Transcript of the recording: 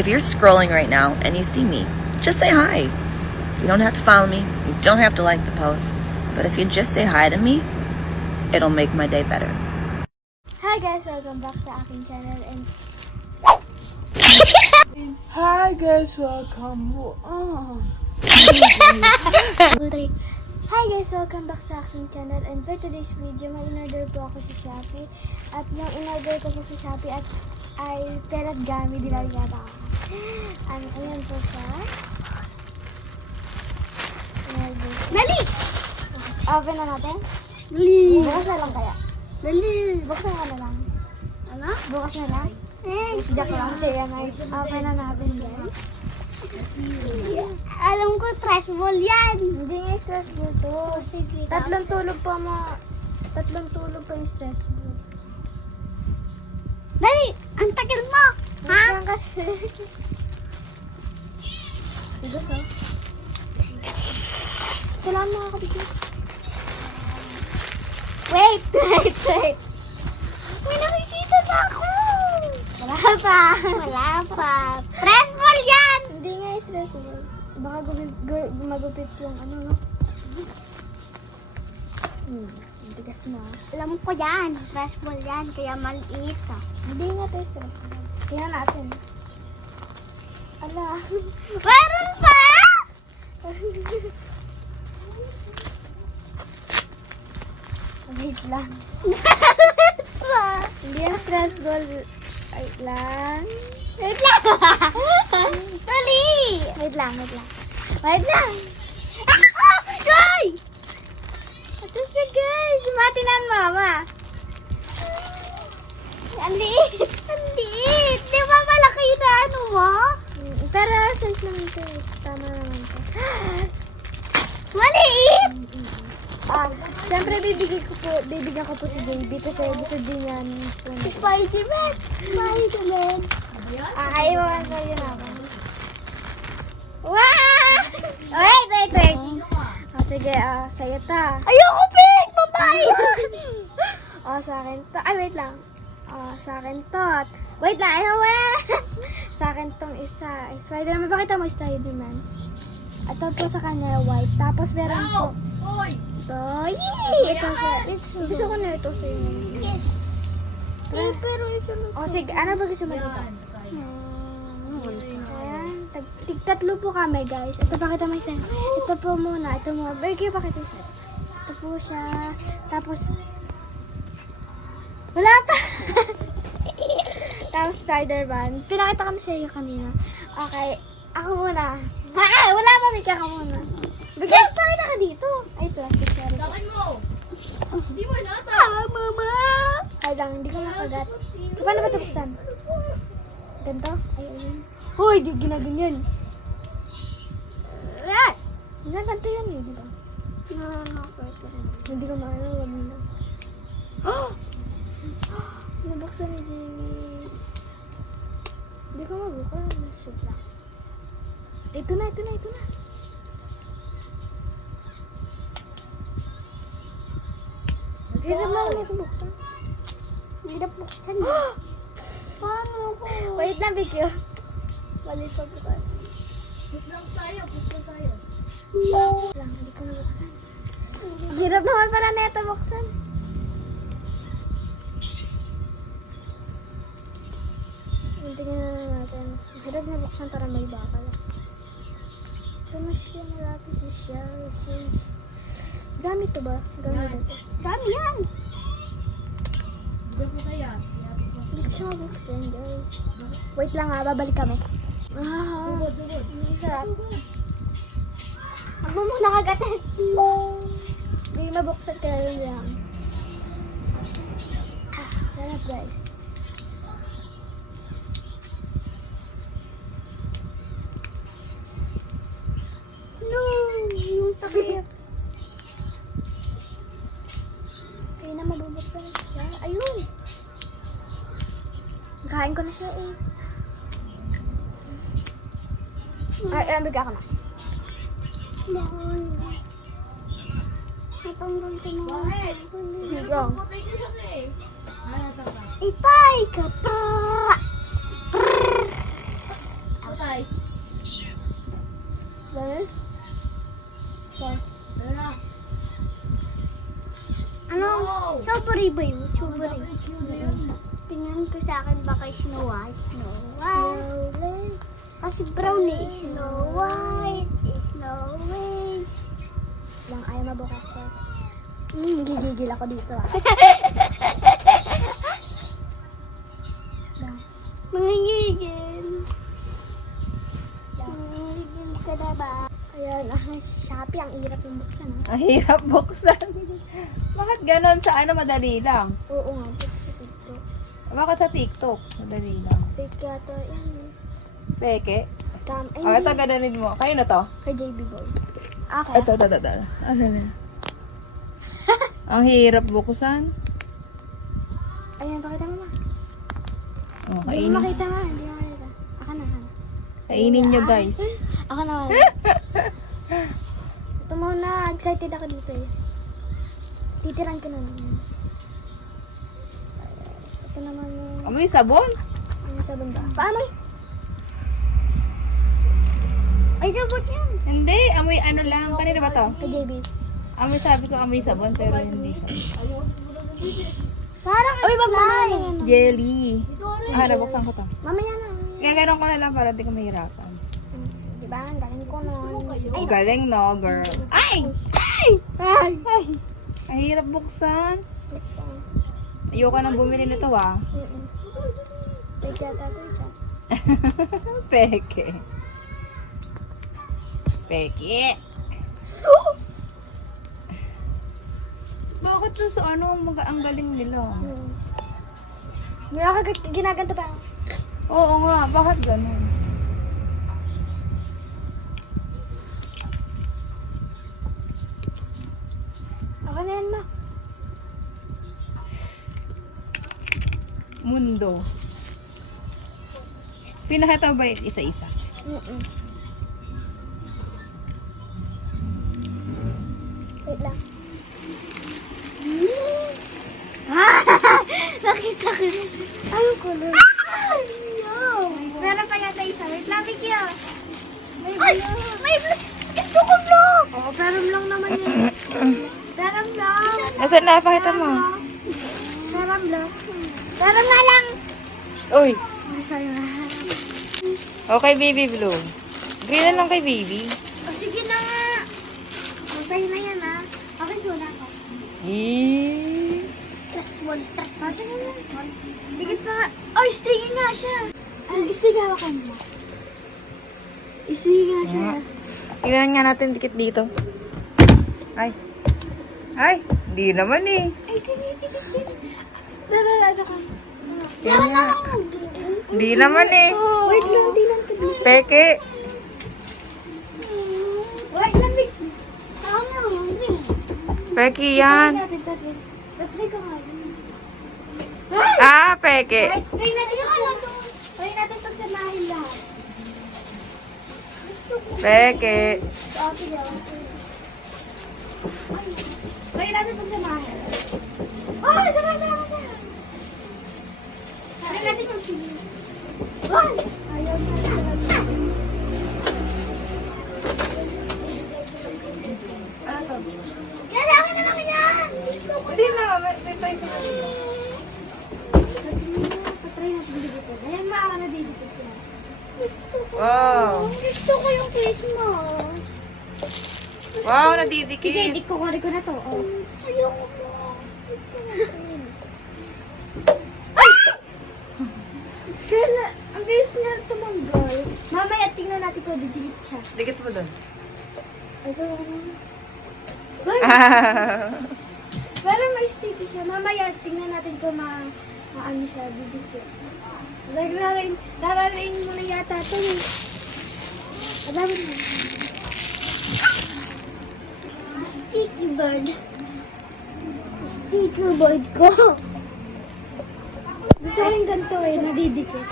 If you're scrolling right now and you see me, just say hi. You don't have to follow me. You don't have to like the post. But if you just say hi to me, it'll make my day better. Hi guys, welcome back sa aking channel and Hi guys, welcome. Hi guys, welcome back sa aking channel and for today's video, may in-order po ako sa Shopee at yung in-order ko po sa Shopee ay pelat gami, dinagata ako. Ayan po siya. Dali! Open na natin? Dali! Bukas na lang kaya? Dali! Bukas na lang. Ano? Bukas na lang? Joke lang siya yan. Open na natin guys. Alam ko, stress ball yan. Hindi nga stress ball to. Tatlong tulog pa yung stress ball. Dali! Ang tagal mo! Ha? Yan kasi. Gusto? Kailangan mo kakabigyan. Wait! May nakikita na ako! Wala pa. Stress ball yan! Hindi nga stress ball. Baka gumagupit yung ano, no? Tigas mo. Alam ko yan. Stress ball yan. Kaya maliit ah. Hindi nga tayo stress ball. Kaya natin. Ala. Meron pa! Wait lang. Hindi ang stress ball. Wait lang. Dali! Wait lang. Guy! Ito siya guys. Matinan mama. Ang liit. Di ba malaki na ano mo? Pero sense naman ito. Tama naman ito. Maliit! Siyempre bibigyan ko po si Baby kasi gusto din yan. Spider-Man! Ayaw ko yun naman. Wow! Wait! Sige, sa'yo ta. Ayoko, Pink! Babae! Sa akin to. Ay, wait lang. Sa akin to. Wait lang, sa akin tong isa. Spider-Man, pakita mo Spider-Man. Ito po sa kanya, white. Tapos meron po. Ito siya. Gusto ko na ito sa'yo. Yes. Pero ito na. Sige, ano ba gusto mo dito? Ayan. Tigtatlo po kami, guys. Ito, pakita mo isa. Ito po muna. Ito muna. Bagay, pakita isa. Ito po siya. Tapos, wala pa. Tapos, Spider-Man. Pinakita ko na siya yung kanina. Okay. Ako muna. Wala pa, Mika ka muna. Bigay, pakita ka dito. Ay, plastic. Sorry. Takan mo! Hindi mo nata! Mama! Ay lang, hindi ko makagat. Paano ba tapusan? Ganto? Ayun. Hoy, di ginaganyan. Ganto yan eh, di ba? Hindi ko maano, wag mo na. Nabuksan ni Jamie. Hindi ko mabukas. Shoot lang. Ito na. Isa mo na ito buksan. Hindi na buksan. Paano ko? Wait lang, Bigyo. Balik pa bukas. Push lang tayo. Hindi ko nabuksan. Ang hirap naman pala na ito buksan. Tingnan na natin. Ang hirap na buksan para may bakal. Ito na siya, malapit na siya. Dami to ba? Dami yan! Huwag mo kaya. Hindi ko siya mabuksan, guys. Wait lang ha, babalik kami. Sugod. Sarap. Ako muna kagatin. Hindi mabuksan ka rin lang. Sarap, guys. No! Yung takip. Ayun na, mabubuksan na siya. Ayun! Kain ko na siya eh. Ay, bigyan ko na. Natanggal ko na. Bakit? Sige. Putay ka siya eh. Ipay ka pa! Chubari ba yun? Chubari. Tingnan ko sa akin baka Snow White. Snow White. Kasi brown eh. Snow White. Snow White. Lang ayaw mabukas ko. Gigigil ako dito ah. Mangingigil. Mangingigil ka na ba? Ayan, Shopee, ang hirap ng buksan ah. Ang hirap buksan. Bakit ganon? Sa ano madali lang? Oo nga, buksan ito. Bakit sa TikTok? Madali lang. Fake yata yan eh. Peke? Ay, Oh, ito ganonin mo. Kanino to? Kay JB Boy. Okay. Ito. Ano na? Ang hirap buksan. Ayan, pakita mo na. Oh, Hindi mo kainin. makita nga, hindi mo makita. Ako na. Kainin nyo, guys. Ako na. Ito muna, excited ako dito eh. Titiran ko na naman. Ito naman yung... Amoy sabon. Ano sa banda? Paano? Ay, sabot yan. Hindi, amoy ano lang. Kanino ba to? Kay JB. Amoy sabi ko amoy sabon, pero hindi siya. Parang ay, wag mo na. Jelly. Nabuksan ko to. Mamaya na. Gaganon ko na lang para di ko mahirapan. Diba? Ang galing ko nun. Ay, Galing no, girl. Ay! ay! Ay! Ang hirap buksan. Ayoko nang bumili nito ah. Pwede yata ito siya. Peke. Peke. Bakit yung sa ano, ang galing nila? May ako ginaganto pa. Oo nga, bakit ganun? Ako na yan, ma. Mundo. Pinakita ba yung isa-isa? Wait lang. Nakita ko rin. Anong color? Meron pa yata isa. Wait lang, Vicky. Ay! May blush! Ito ko vlog! Oo, pero vlog naman yun. Pero vlog. Nasaan na? Pakita mo. Pero vlog. Pero nga lang. Uy! Sorry na. Okay, baby blue. Green na lang kay baby. O sige na nga. Masaya na yan ha. Okay, suna ko. Eee. +1. Kasi nga na. Dikit pa nga. Oh, sticky nga siya. Sticky hawakan mo. Sticky nga siya. Tingnan nga natin dikit dito. Ay. Ay, hindi naman eh. Ay, dikit. Dala, ka. Yan nga. Hindi naman eh. Wait lang, di lang ito. Peke. Wait lang, Vicky. Tama na, hindi. Peke yan. Tatry ka nga. Ah, peke. Try natin yung try natin pagsamahin lahat. Peke. Oh, sige. Try natin pagsamahin. Oh, sama. Try natin yung sili. Ay! Ayaw na. Kailangan na lang yan! Hindi na. May tayo sa Patry natin dito. Ayan, maawa na dito siya. Wow. Gusto ko yung face mask. Wow, Sige, nadidikit. kukuha ko na to. Oh. Ayoko mo. Ay! Kaya, ang bilis na tumanggal. Mamaya, tingnan natin kung didikit siya. Dikit mo dun. Ito, ay! Pero may sticky siya. Mamaya, tingnan natin kung maano siya, didikit. Lararin mo na yata ito eh. Adami mo. Sticky bird. Sticky bird ko. Gusto ko yung ganito eh, nadidikit.